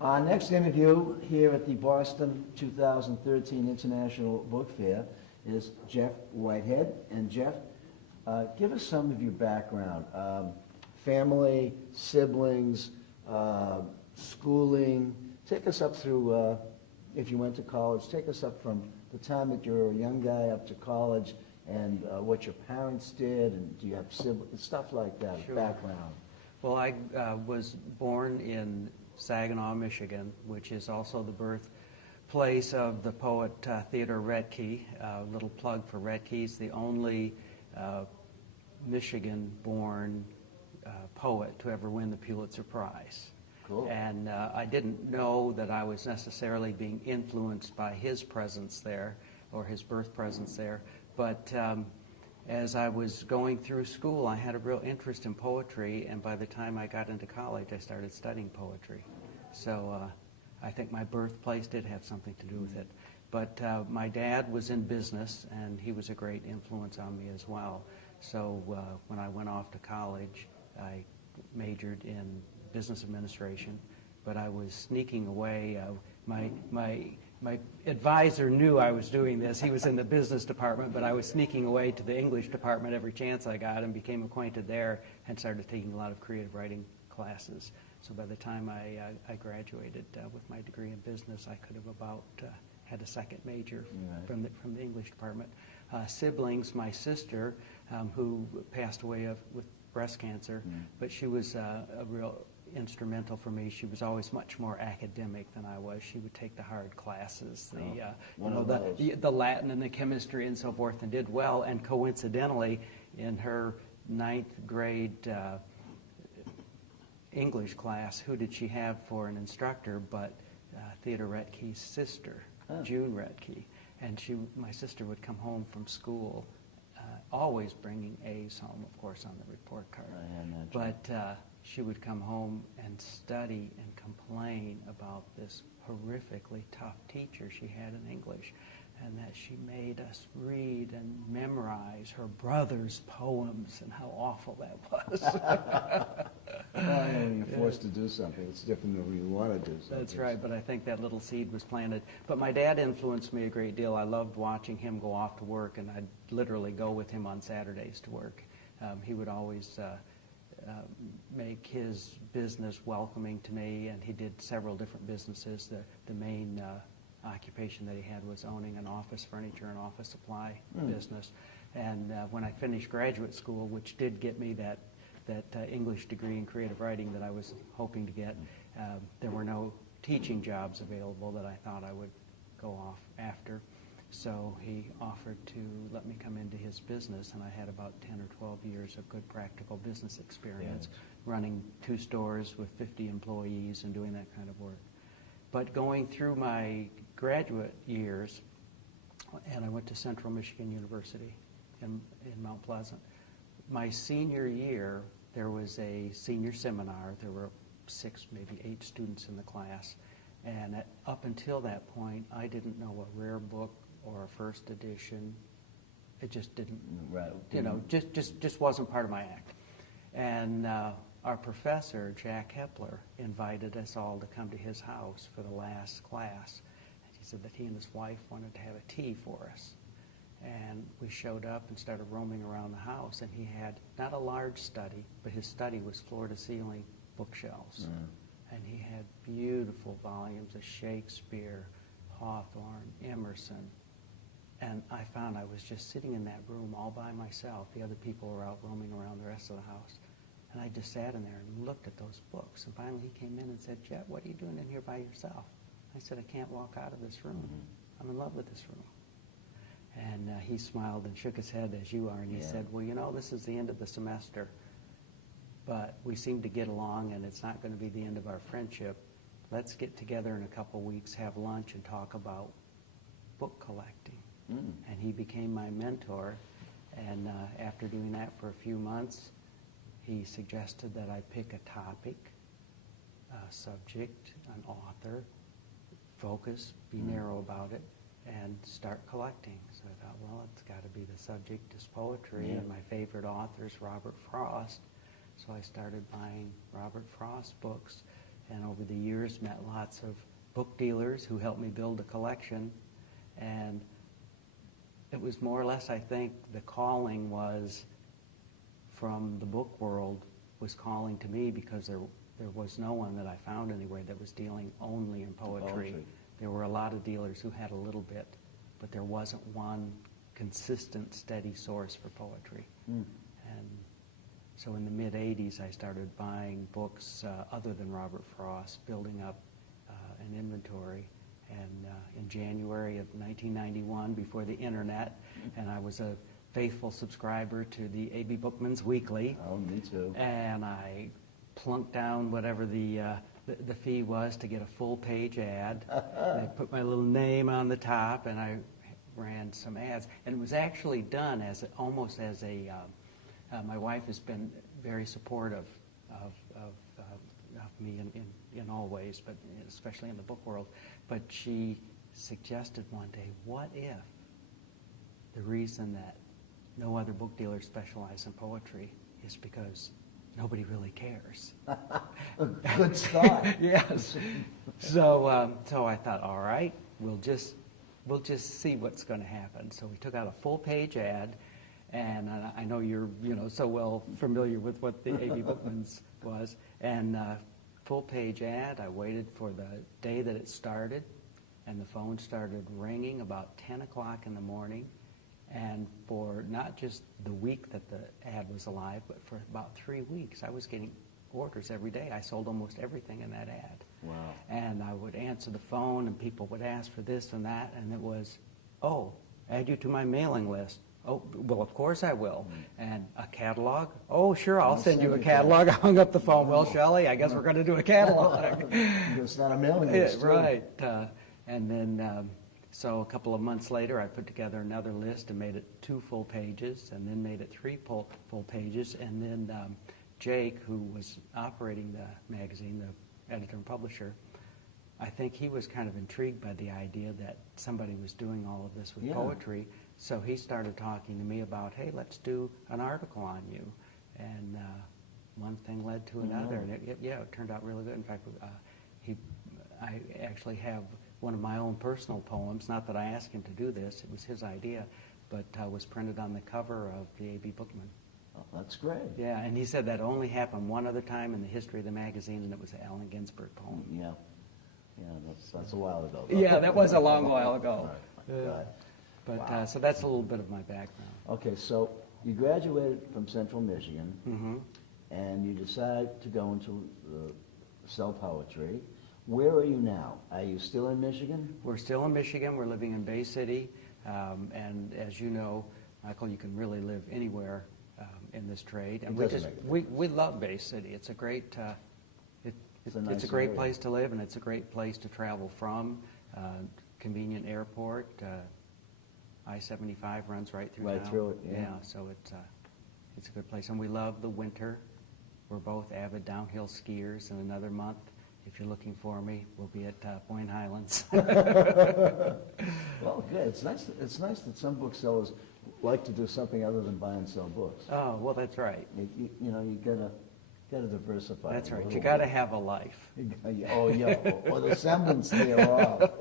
Our next interview here at the Boston 2013 International Book Fair is Jeff Whitehead. And Jeff, give us some of your background. Family, siblings, schooling. Take us up through, if you went to college, take us up from the time that you were a young guy up to college and what your parents did, and do you have siblings, stuff like that, Sure. background. Well, I was born in Saginaw, Michigan, which is also the birthplace of the poet Theodore Retke. A little plug for Retke. He's the only Michigan-born poet to ever win the Pulitzer Prize. Cool. And I didn't know that I was necessarily being influenced by his presence there, or his birth presence there, but as I was going through school, I had a real interest in poetry, and by the time I got into college, I started studying poetry. So I think my birthplace did have something to do with it. But my dad was in business, and he was a great influence on me as well. So when I went off to college, I majored in business administration, but I was sneaking away. My advisor knew I was doing this. He was in the business department, but I was sneaking away to the English department every chance I got and became acquainted there and started taking a lot of creative writing classes. So by the time I graduated with my degree in business, I could have about had a second major from the English department. Siblings, my sister, who passed away with breast cancer, but she was a real instrumental for me. She was always much more academic than I was. She would take the hard classes, the Latin and the chemistry and so forth, and did well. And coincidentally, in her 9th grade English class, who did she have for an instructor but Theodore Retke's sister, June Retke. And my sister would come home from school always bringing A's home, of course, on the report card. But she would come home and study and complain about this horrifically tough teacher she had in English, and that she made us read and memorize her brother's poems and how awful that was. Well, when you're forced to do something, it's different than when you want to do something. That's right, but I think that little seed was planted. But my dad influenced me a great deal. I loved watching him go off to work, and I'd literally go with him on Saturdays to work. He would always make his business welcoming to me, and he did several different businesses. The main occupation that he had was owning an office furniture and office supply business. And when I finished graduate school, which did get me that English degree in creative writing that I was hoping to get, there were no teaching jobs available that I thought I would go off after. So he offered to let me come into his business, and I had about 10 or 12 years of good practical business experience, running 2 stores with 50 employees and doing that kind of work. But going through my graduate years, and I went to Central Michigan University in Mount Pleasant. My senior year, there was a senior seminar. There were 6, maybe 8 students in the class. And up until that point, I didn't know a rare book or a first edition. It just didn't, just wasn't part of my act. And our professor, Jack Hepler, invited us all to come to his house for the last class. And he said that he and his wife wanted to have a tea for us. And we showed up and started roaming around the house, and he had not a large study, but his study was floor-to-ceiling bookshelves. And he had beautiful volumes of Shakespeare, Hawthorne, Emerson. And I found I was just sitting in that room all by myself. The other people were out roaming around the rest of the house. And I just sat in there and looked at those books. And finally he came in and said, "Jett, what are you doing in here by yourself?" I said, "I can't walk out of this room. I'm in love with this room." And he smiled and shook his head as you are, and he said, "Well, this is the end of the semester, but we seem to get along, and it's not going to be the end of our friendship. Let's get together in a couple weeks, have lunch, and talk about book collecting." And he became my mentor, and after doing that for a few months, he suggested that I pick a topic, a subject, an author, focus, be narrow about it, and start collecting. So I thought, well, it's got to be the subject is poetry, and my favorite author is Robert Frost. So I started buying Robert Frost books, and over the years met lots of book dealers who helped me build a collection. And it was more or less, I think, the calling was from the book world was calling to me, because there was no one that I found anyway that was dealing only in poetry. There were a lot of dealers who had a little bit, but there wasn't one consistent, steady source for poetry. And so in the mid-'80s, I started buying books other than Robert Frost, building up an inventory. And in January of 1991, before the internet, and I was a faithful subscriber to the A.B. Bookman's Weekly. Oh, me too. And I plunked down whatever the fee was to get a full-page ad. I put my little name on the top, and I ran some ads. And it was actually done as almost as a. My wife has been very supportive of me in all ways, but especially in the book world. But she suggested one day, what if the reason that no other book dealers specialize in poetry is because nobody really cares? A good start. Yes. So I thought, all right, we'll just see what's going to happen. So we took out a full-page ad, and I know you're so well familiar with what the A.B. Bookman's was, and full-page ad. I waited for the day that it started, and the phone started ringing about 10 o'clock in the morning. And for not just the week that the ad was alive, but for about 3 weeks, I was getting orders every day. I sold almost everything in that ad. Wow. And I would answer the phone, and people would ask for this and that, and it was, oh, add you to my mailing list. Oh, well, of course I will. And a catalog? Oh, sure, I'll send you a catalog. I hung up the phone. Well, Shelley, I guess we're going to do a catalog. It's not a mailing list. Right. And then, so a couple of months later, I put together another list and made it 2 full pages, and then made it 3 full pages. And then Jake, who was operating the magazine, the editor and publisher, I think he was kind of intrigued by the idea that somebody was doing all of this with poetry. So he started talking to me about, hey, let's do an article on you. And one thing led to another. And it turned out really good. In fact, I actually have one of my own personal poems, not that I asked him to do this, it was his idea, but was printed on the cover of the A.B. Bookman. Oh, that's great. Yeah, and he said that only happened one other time in the history of the magazine, and it was an Allen Ginsberg poem. Yeah, that's a while ago. Yeah, that was a long while ago. Right. But Wow. so that's a little bit of my background. Okay, so you graduated from Central Michigan, and you decide to go into sell poetry. Where are you now? Are you still in Michigan? We're still in Michigan. We're living in Bay City. And as you know, Michael, you can really live anywhere in this trade. And we love Bay City. It's a great it's a great area. place to live, and it's a great place to travel from. Convenient airport. I-75 runs right through Right town. through it, yeah. So it's a good place. And we love the winter. We're both avid downhill skiers. In another month, if you're looking for me, we'll be at Boyne Highlands. Well, good. It's nice that some booksellers like to do something other than buy and sell books. Oh, well, that's right. You gotta diversify. That's a right. little You got to bit. have a life. Oh, yeah, or the semblance thereof.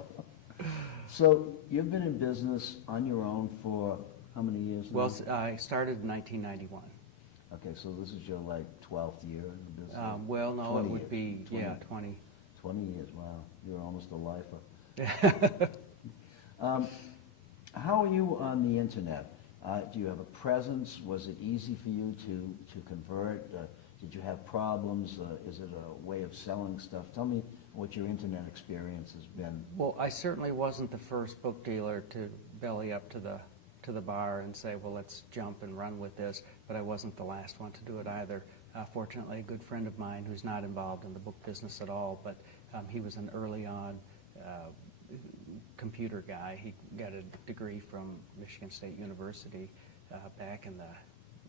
So you've been in business on your own for how many years now? Well, I started in 1991. Okay, so this is your 12th year in the business? Well, no, 20 it would years. be 20. 20. 20 years, wow. You're almost a lifer. How are you on the internet? Do you have a presence? Was it easy for you to convert? Did you have problems? Is it a way of selling stuff? Tell me what your internet experience has been. Well, I certainly wasn't the first book dealer to belly up to the bar and say, well, let's jump and run with this, but I wasn't the last one to do it either. Fortunately, a good friend of mine who's not involved in the book business at all, but he was an early on computer guy. He got a degree from Michigan State University back in the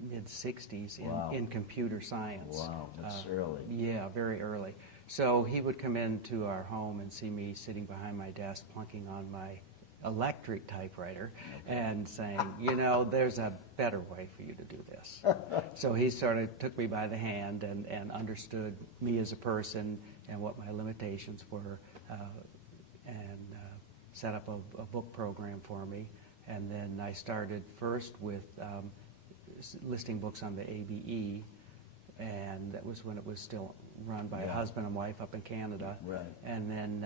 mid-'60s in computer science. Wow, that's early. Yeah, very early. So he would come into our home and see me sitting behind my desk plunking on my electric typewriter and saying, there's a better way for you to do this. So he sort of took me by the hand and understood me as a person and what my limitations were, and set up a book program for me. And then I started first with listing books on the ABAA, and that was when it was still run by a husband and wife up in Canada. Right. And then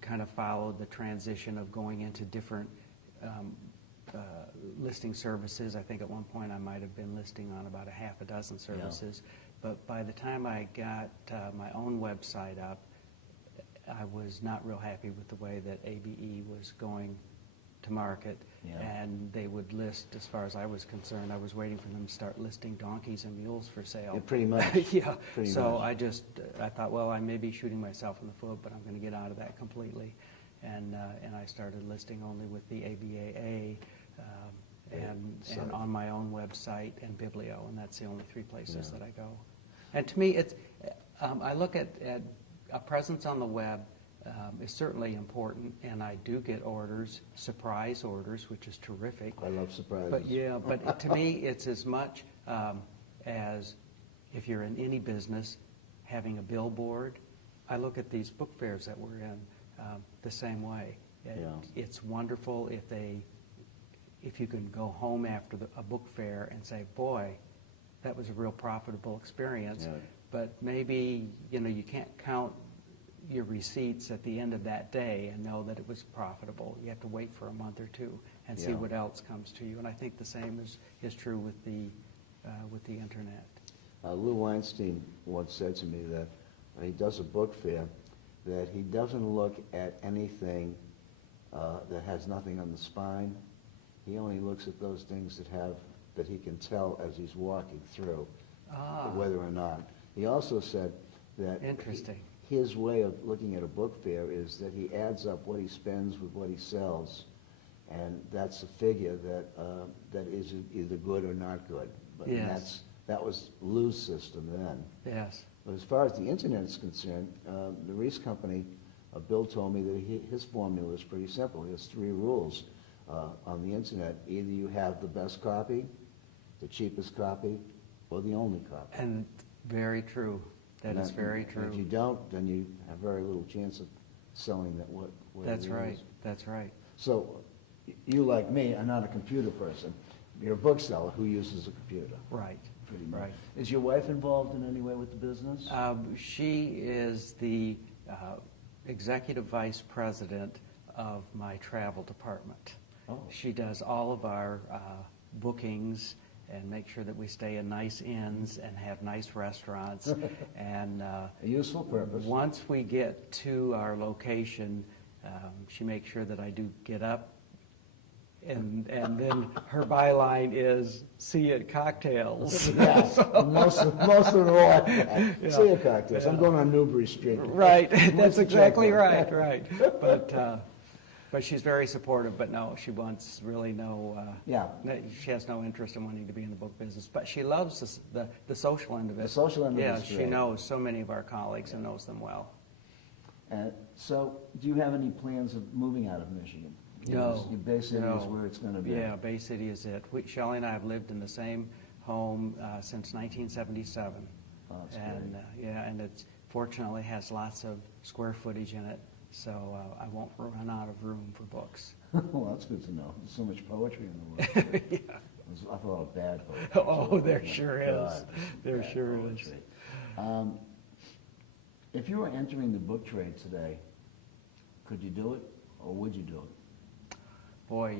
kind of followed the transition of going into different listing services. I think at one point I might have been listing on about a half a dozen services. But by the time I got my own website up, I was not real happy with the way that ABAA was going to market, and they would list, as far as I was concerned, I was waiting for them to start listing donkeys and mules for sale. Yeah, pretty much. Pretty much. I thought, well, I may be shooting myself in the foot, but I'm going to get out of that completely. And I started listing only with the ABAA and on my own website and Biblio, and that's the only three places that I go. And to me, it's I look at a presence on the web is certainly important, and I do get orders, surprise orders, which is terrific. I love surprises. But to me, it's as much as if you're in any business, having a billboard. I look at these book fairs that we're in the same way. It's wonderful if you can go home after a book fair and say, boy, that was a real profitable experience. Yeah. But maybe you can't count your receipts at the end of that day and know that it was profitable. You have to wait for a month or two and see what else comes to you. And I think the same is true with the internet. Lou Weinstein once said to me that when he does a book fair, that he doesn't look at anything that has nothing on the spine. He only looks at those things that he can tell as he's walking through, whether or not. He also said that Interesting. His way of looking at a book fair is that he adds up what he spends with what he sells, and that's a figure that is either good or not good. But that was Lou's system then. Yes. But as far as the internet is concerned, the Reese Company, Bill told me that his formula is pretty simple. He has 3 rules on the internet. Either you have the best copy, the cheapest copy, or the only copy. And very true. That is very true. If you don't, then you have very little chance of selling that what That's it right. is. That's right. So you, like me, are not a computer person. You're a bookseller who uses a computer. Right. Pretty much. Right. Is your wife involved in any way with the business? She is the executive vice president of my travel department. Oh. She does all of our bookings and make sure that we stay in nice inns and have nice restaurants. And A useful purpose. once we get to our location, she makes sure that I do get up, and then her byline is "See you at cocktails." Yes, most of the all. See you cocktails. I'm going on Newbury Street. Right, What's that's the exactly check? right. But she's very supportive. But no, she wants really she has no interest in wanting to be in the book business. But she loves the social end of it. The social end of it is she great. knows so many of our colleagues and knows them well. So, do you have any plans of moving out of Michigan? No. Your Bay City is where it's going to be. Yeah, Bay City is it. Shelley and I have lived in the same home since 1977. Oh, that's and great. and it fortunately has lots of square footage in it, so I won't run out of room for books. Well, that's good to know. There's so much poetry in the world. There's an awful lot of bad poetry. Oh, there sure is. God, There bad sure poetry. is. If you were entering the book trade today, could you do it, or would you do it? Boy,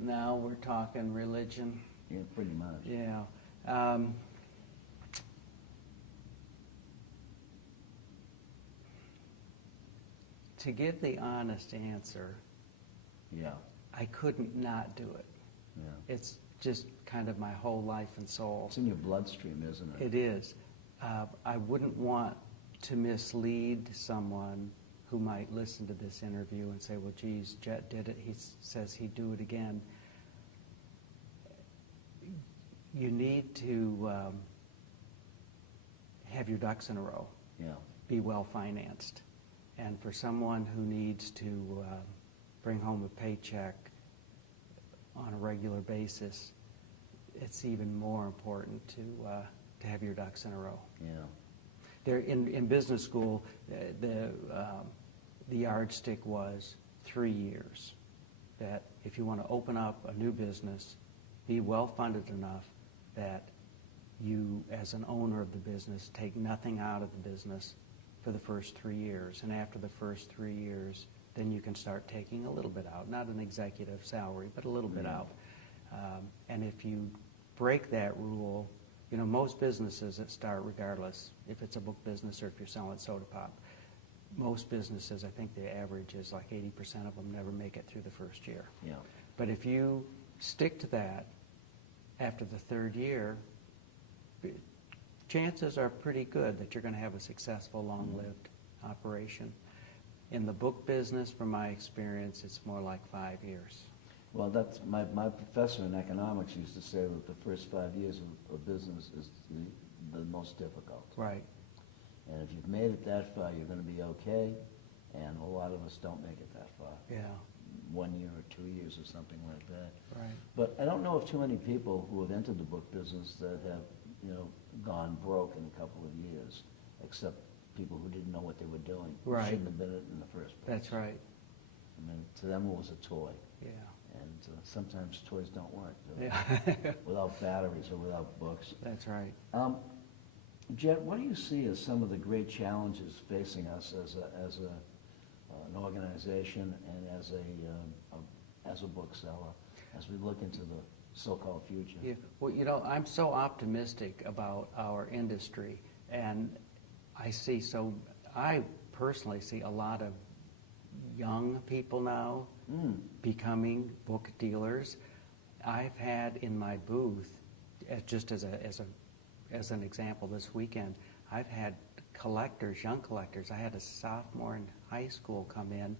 now we're talking religion. Yeah, pretty much. Yeah. To give the honest answer, Yeah. I couldn't not do it. Yeah. It's just kind of my whole life and soul. It's in your bloodstream, isn't it? It is. I wouldn't want to mislead someone who might listen to this interview and say, well, geez, Jett did it. He says he'd do it again. You need to have your ducks in a row. Yeah. Be well financed. And for someone who needs to bring home a paycheck on a regular basis, it's even more important to have your ducks in a row. Yeah. there in business school, the yardstick was 3 years. That if you want to open up a new business, be well-funded enough that you, as an owner of the business, take nothing out of the business for the first 3 years. And after the first 3 years, then you can start taking a little bit out. Not an executive salary, but a little bit out. And if you break that rule, you know, most businesses that start, regardless if it's a book business or if you're selling soda pop, most businesses, I think the average is like 80% of them never make it through the first year. Yeah. But if you stick to that after the third year, chances are pretty good that you're going to have a successful, long-lived operation. In the book business, from my experience, it's more like 5 years. Well, that's my professor in economics used to say that the first 5 years of business is the most difficult. Right. And if you've made it that far, you're going to be okay. And a lot of us don't make it that far. Yeah. 1 year or 2 years or something like that. Right. But I don't know of too many people who have entered the book business that have, you know, gone broke in a couple of years, except people who didn't know what they were doing. Right. Shouldn't have been in the first place. That's right. I mean, to them it was a toy. Yeah. And sometimes toys don't work, do they? Yeah. Without batteries or without books. That's right. Jett, what do you see as some of the great challenges facing us as an organization and as a bookseller as we look into the so-called future? Yeah. Well, you know, I'm so optimistic about our industry, and I personally see a lot of young people now becoming book dealers. I've had in my booth, just as an example this weekend, I've had collectors, young collectors. I had a sophomore in high school come in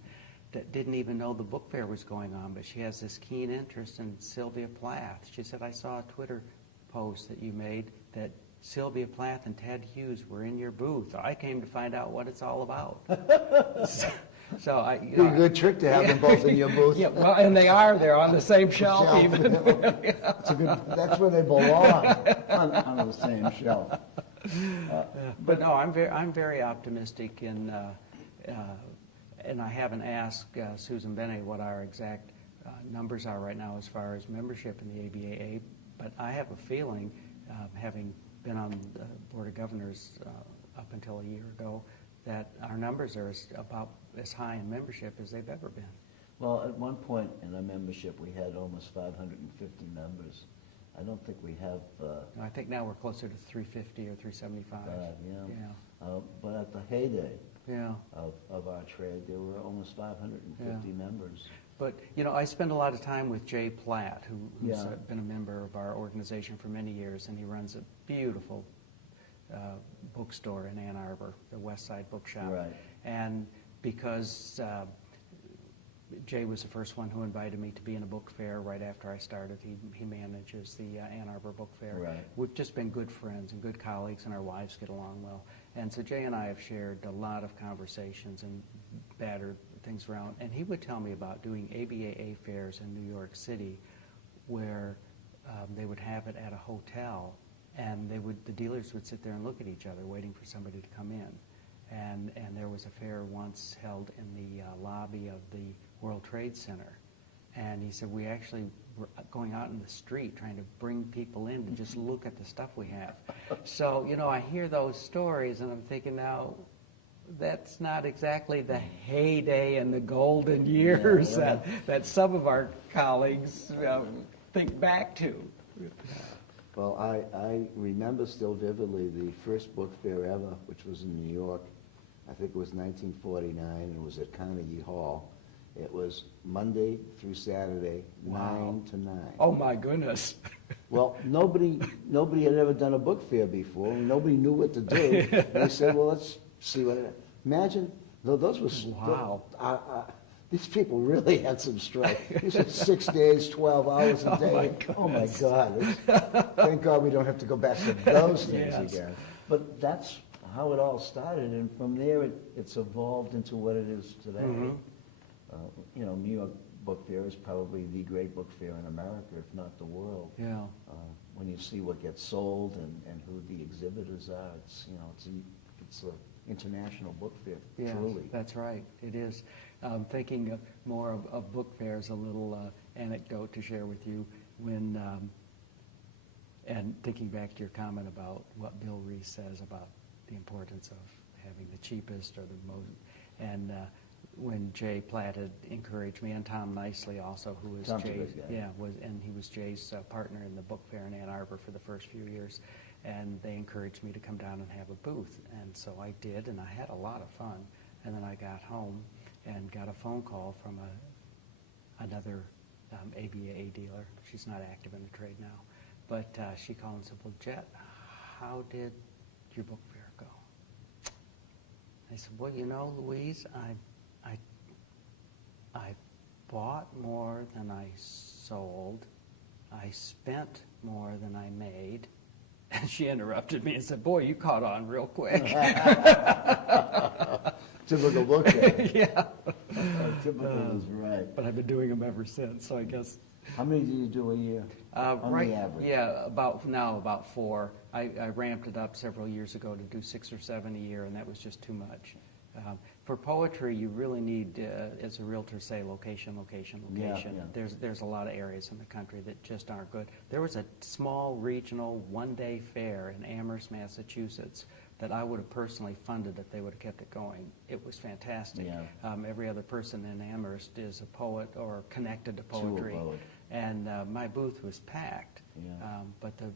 that didn't even know the book fair was going on, but she has this keen interest in Sylvia Plath. She said, I saw a Twitter post that you made that Sylvia Plath and Ted Hughes were in your booth. I came to find out what it's all about. So I, you know, a good trick to have them both in your booth. Yeah, well, and they are. They're on the same shelf even. That's where they belong. on the same shelf. But no, I'm very optimistic in, and I haven't asked Susan Bennett what our exact numbers are right now as far as membership in the ABAA, but I have a feeling, having been on the Board of Governors up until a year ago, that our numbers are about as high in membership as they've ever been. Well, at one point in our membership, we had almost 550 members. I don't think we have... I think now we're closer to 350 or 375. Yeah. But at the heyday of our trade, there were almost 550 members. But, you know, I spend a lot of time with Jay Platt, who's Yeah. been a member of our organization for many years, and he runs a beautiful bookstore in Ann Arbor, the West Side Bookshop. Right. And because Jay was the first one who invited me to be in a book fair right after I started. He manages the Ann Arbor Book Fair. Right. We've just been good friends and good colleagues, and our wives get along well. And so Jay and I have shared a lot of conversations and battered things around. And he would tell me about doing ABAA fairs in New York City where they would have it at a hotel, and the dealers would sit there and look at each other waiting for somebody to come in. And there was a fair once held in the lobby of the World Trade Center. And he said, we actually were going out in the street trying to bring people in to just look at the stuff we have. So, you know, I hear those stories and I'm thinking, now, that's not exactly the heyday and the golden years that some of our colleagues think back to. Well, I remember still vividly the first book fair ever, which was in New York. I think it was 1949, and it was at Carnegie Hall. It was Monday through Saturday, Wow. 9 to 9. Oh, my goodness. Well, nobody had ever done a book fair before. Nobody knew what to do. And they said, well, let's see what it... Imagine, those was... Wow. These people really had some strike. These were 6 days, 12 hours a day. Oh, my God. Thank God we don't have to go back to those things again. But that's how it all started, and from there it's evolved into what it is today. Mm-hmm. You know, New York Book Fair is probably the great book fair in America, if not the world. Yeah. When you see what gets sold and who the exhibitors are, it's, you know, it's It's an international book fair, Yeah, truly. that's right. It is. Thinking more of book fairs, a little anecdote to share with you. When and thinking back to your comment about what Bill Reese says about the importance of having the cheapest or the most, and when Jay Platt had encouraged me, and Tom Nicely also, who was Tom's a Jay's, good guy. and he was Jay's partner in the book fair in Ann Arbor for the first few years, and they encouraged me to come down and have a booth, and so I did, and I had a lot of fun, and then I got home and got a phone call from another ABAA dealer. She's not active in the trade now, but she called and said, "Well, Jett, how did your book fair go?" I said, "Well, you know, Louise, I bought more than I sold. I spent more than I made." And she interrupted me and said, "Boy, you caught on real quick." Typical book fair. Yeah. Typical is right. But I've been doing them ever since, so I guess. How many do you do a year? On Right, the average? yeah, about 4. I ramped it up several years ago to do 6 or 7 a year, and that was just too much. For poetry, you really need, as a realtor, say location, location, location. Yeah, yeah. There's a lot of areas in the country that just aren't good. There was a small regional one-day fair in Amherst, Massachusetts, that I would have personally funded if they would have kept it going. It was fantastic. Yeah. Every other person in Amherst is a poet or connected to To a poetry. poet. And my booth was packed. Yeah. But the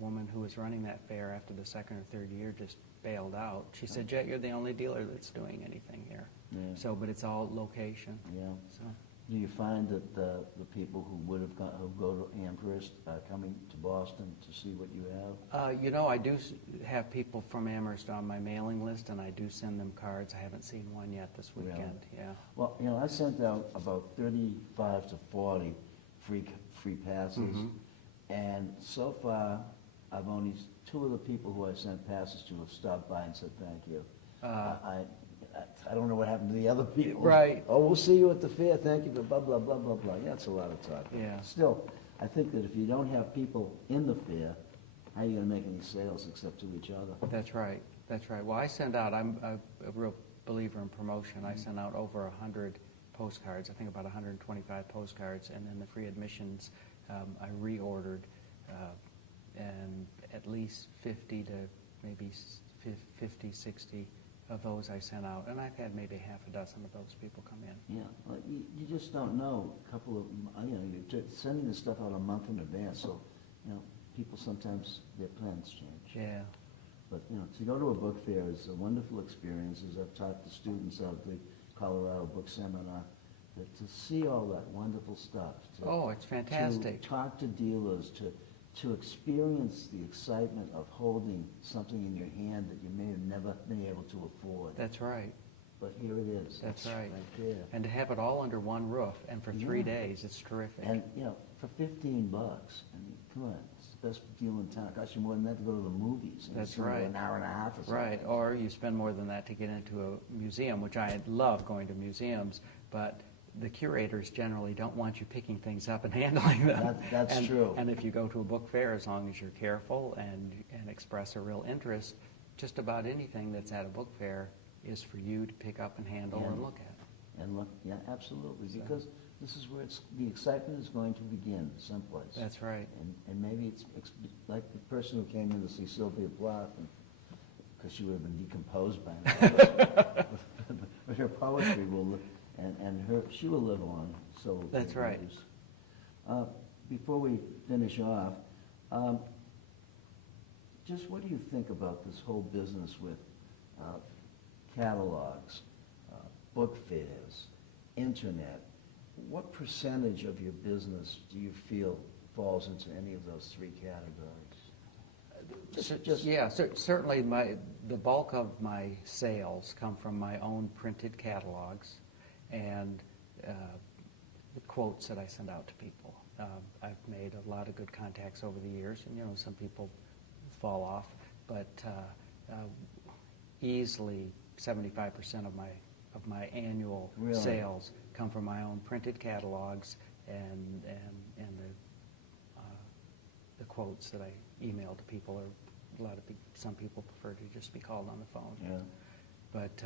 woman who was running that fair after the second or third year just bailed out. She said, "Jett, you're the only dealer that's doing anything here." Yeah. So, but it's all location. Yeah. So. Do you find that the people who would have who go to Amherst are coming to Boston to see what you have? You know, I do have people from Amherst on my mailing list, and I do send them cards. I haven't seen one yet this weekend. Really? Yeah. Well, you know, I sent out about 35 to 40 free passes, and so far, I've only 2 of the people who I sent passes to have stopped by and said thank you. I don't know what happened to the other people. Right. Oh, we'll see you at the fair. Thank you for blah blah blah blah blah. Yeah, it's a lot of talk. Yeah. Still, I think that if you don't have people in the fair, how are you going to make any sales except to each other? That's right. That's right. Well, I send out, I'm a real believer in promotion. I send out over 100 postcards, I think about 125 postcards, and then the free admissions I reordered, and at least 50 to maybe 50, 60 of those I sent out, and I've had maybe half a dozen of those people come in. Yeah, well, you just don't know. A couple of, you know, you're sending this stuff out a month in advance, so, you know, people sometimes, their plans change. Yeah. But, you know, to go to a book fair is a wonderful experience, as I've taught the students out the Colorado Book Seminar, that to see all that wonderful stuff. Oh, it's fantastic. To talk to dealers, to experience the excitement of holding something in your hand that you may have never been able to afford. That's right. But here it is. That's It's right. there. And to have it all under one roof, and for 3 Yeah. days, it's terrific. And, you know, for $15, I mean, come on, it's the best deal in town. It costs you more than that to go to the movies. And That's it's only right. An hour and a half or something. Right, or you spend more than that to get into a museum, which I love going to museums, but the curators generally don't want you picking things up and handling them. That's true. And if you go to a book fair, as long as you're careful and express a real interest, just about anything that's at a book fair is for you to pick up and handle and look at. And look, yeah, absolutely, So- because this is where the excitement is going to begin someplace. That's right. And maybe it's like the person who came in to see Sylvia Plath, because she would have been decomposed by now. But her poetry will, she will live on. So That's right. Before we finish off, just what do you think about this whole business with catalogs, book fairs, internet? What percentage of your business do you feel falls into any of those 3 categories? Certainly the bulk of my sales come from my own printed catalogs and the quotes that I send out to people. I've made a lot of good contacts over the years, and, you know, some people fall off, but easily 75% of my annual Really? sales come from my own printed catalogs and the quotes that I email to people or some people prefer to just be called on the phone. Yeah. But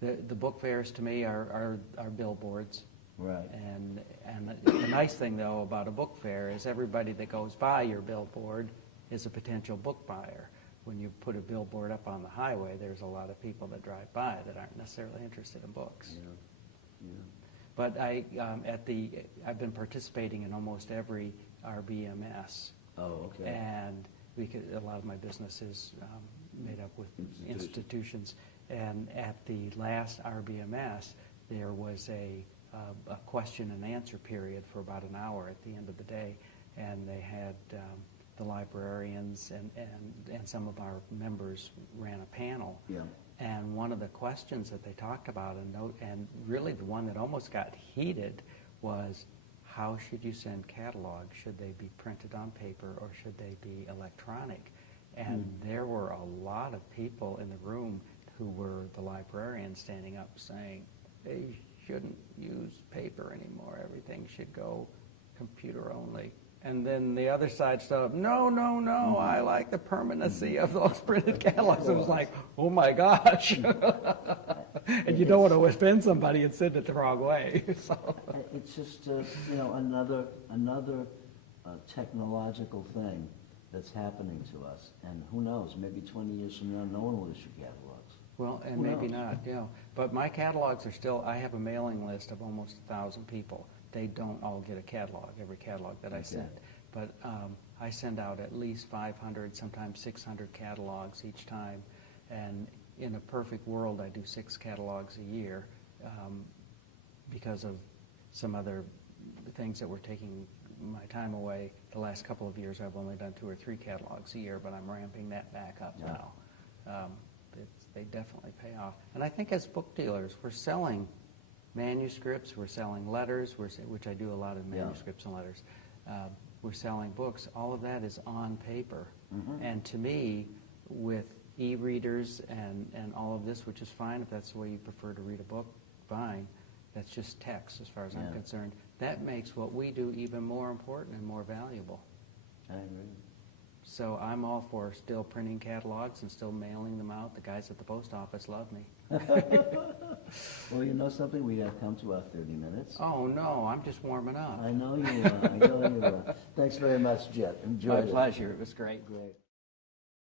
the book fairs to me are billboards. Right. And the nice thing, though, about a book fair is everybody that goes by your billboard is a potential book buyer. When you put a billboard up on the highway, there's a lot of people that drive by that aren't necessarily interested in books. Yeah. Yeah. But I've been participating in almost every RBMS. Oh, okay. And a lot of my business is made up with institutions. And at the last RBMS, there was a question and answer period for about an hour at the end of the day, and they had the librarians and some of our members ran a panel. Yeah. And one of the questions that they talked about, and really the one that almost got heated, was how should you send catalogs? Should they be printed on paper or should they be electronic? And there were a lot of people in the room who were the librarians standing up saying, they shouldn't use paper anymore. Everything should go computer only. And then the other side stood up, no, I like the permanency of those printed catalogs. It was like, oh my gosh. And you don't want to offend somebody and send it the wrong way. So. It's just, another technological thing that's happening to us. And who knows, maybe 20 years from now, no one will issue catalogs. Well, and Who maybe knows? not, But my catalogs are still, I have a mailing list of almost 1,000 people. They don't all get a catalog, every catalog that I send. But I send out at least 500, sometimes 600 catalogs each time. And in a perfect world, I do 6 catalogs a year because of some other things that were taking my time away. The last couple of years, I've only done 2 or 3 catalogs a year, but I'm ramping that back up now. They definitely pay off. And I think as book dealers, we're selling manuscripts, we're selling letters, which I do a lot of manuscripts and letters. We're selling books. All of that is on paper. And to me, with e-readers and all of this, which is fine if that's the way you prefer to read a book, fine. That's just text as far as I'm concerned. That makes what we do even more important and more valuable. I agree. So I'm all for still printing catalogs and still mailing them out. The guys at the post office love me. Well, you know something? We got to come to our 30 minutes. Oh, no, I'm just warming up. I know you are. Thanks very much, Jett. Enjoyed My it. pleasure. It was great. Great.